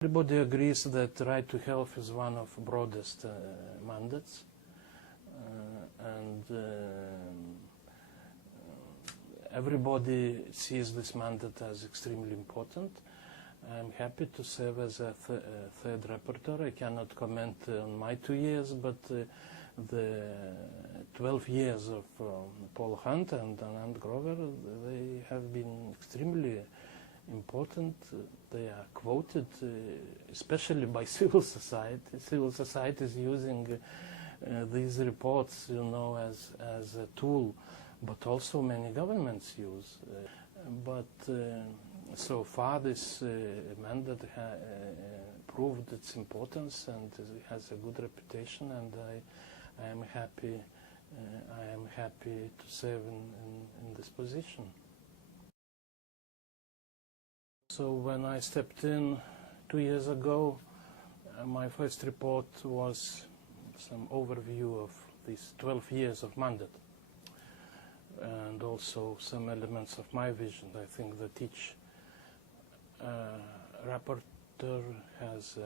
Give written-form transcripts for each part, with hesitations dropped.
Everybody agrees that right to health is one of broadest mandates, and everybody sees this mandate as extremely important. I'm happy to serve as a third rapporteur. I cannot comment on my 2 years, but the 12 years of Paul Hunt and Anand Grover, they have been extremely important. They are quoted, especially by civil society. Civil society is using these reports, you know, as a tool, but also many governments use. So far, this mandate proved its importance and has a good reputation, and I am happy. I am happy to serve in this position. So when I stepped in 2 years ago, my first report was some overview of these 12 years of mandate, and also some elements of my vision. I think that each rapporteur has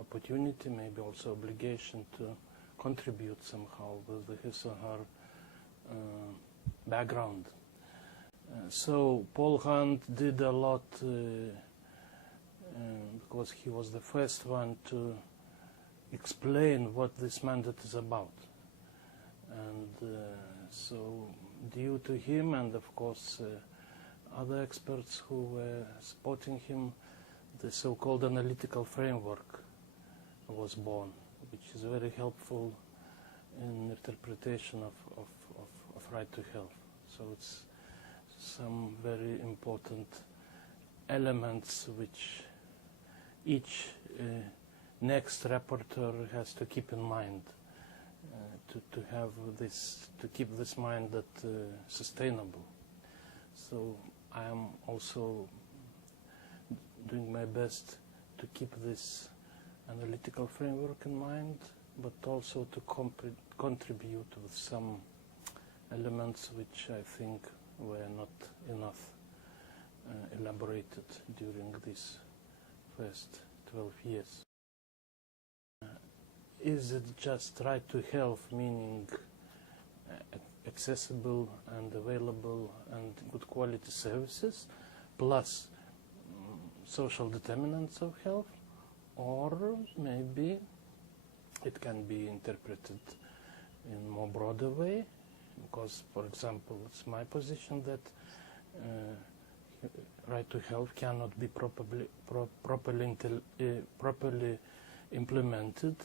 opportunity, maybe also obligation, to contribute somehow with his or her background. So Paul Hunt did a lot because he was the first one to explain what this mandate is about. And so due to him and of course other experts who were supporting him, the so-called analytical framework was born, which is very helpful in interpretation of right to health. So it's some very important elements which each next rapporteur has to keep in mind to have this, to keep this mind that sustainable. So I am also doing my best to keep this analytical framework in mind, but also to contribute with some elements which I think were not enough elaborated during these first 12 years. Is it just right to health, meaning accessible and available and good quality services, plus social determinants of health, or maybe it can be interpreted in a more broader way? Because, for example, it's my position that right to health cannot be properly implemented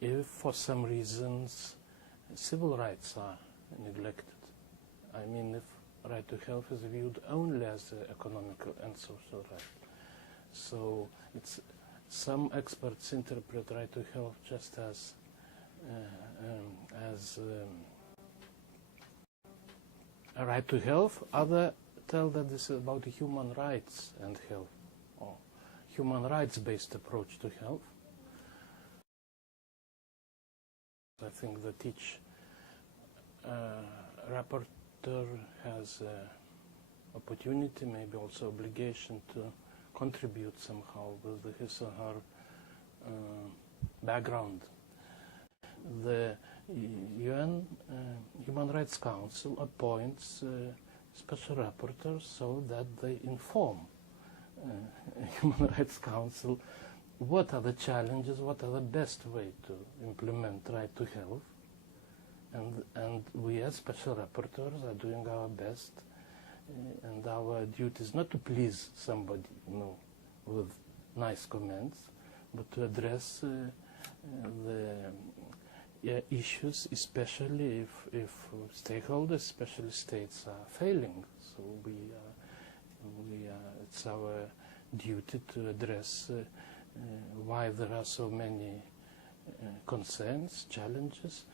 if, for some reasons, civil rights are neglected. I mean, if right to health is viewed only as an economic and social right. So some experts interpret right to health just as a right to health. Others tell that this is about human rights and health, or human rights-based approach to health. I think that each rapporteur has opportunity, maybe also obligation, to contribute somehow with his or her background. The UN Human Rights Council appoints special rapporteurs so that they inform Human Rights Council what are the challenges, what are the best way to implement right to health, and we as special rapporteurs are doing our best, and our duty is not to please somebody, you know, with nice comments, but to address the issues, especially if stakeholders, especially states, are failing. So it's our duty to address why there are so many concerns, challenges,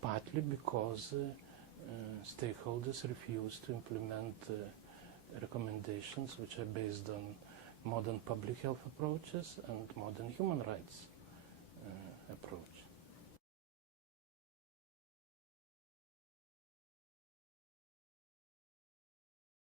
partly because stakeholders refuse to implement recommendations which are based on modern public health approaches and modern human rights approach.